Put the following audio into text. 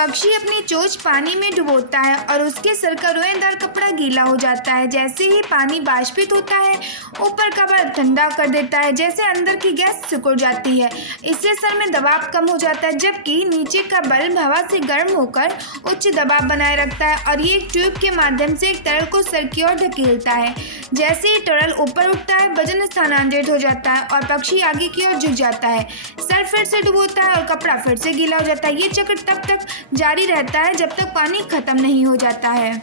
पक्षी अपनी चोंच पानी में डुबोता है और उसके सर का रोएदार कपड़ा गीला हो जाता है। जैसे ही पानी वाष्पित होता है, ऊपर का बर्फ ठंडा कर देता है, जैसे अंदर की गैस सिकुड़ जाती है। इससे सर में दबाव कम हो जाता है, जबकि नीचे का बल्ब हवा से गर्म होकर उच्च दबाव बनाए रखता है और ये एक ट्यूब के माध्यम से एक तरल को सर की ओर धकेलता है। जैसे ही तरल ऊपर उठता है, वजन स्थानांतरित हो जाता है और पक्षी आगे की ओर झुक जाता है। सर फिर से डुबोता है और कपड़ा फिर से गीला हो जाता है। ये चक्र तब तक जारी रहता है जब तक पानी खत्म नहीं हो जाता है।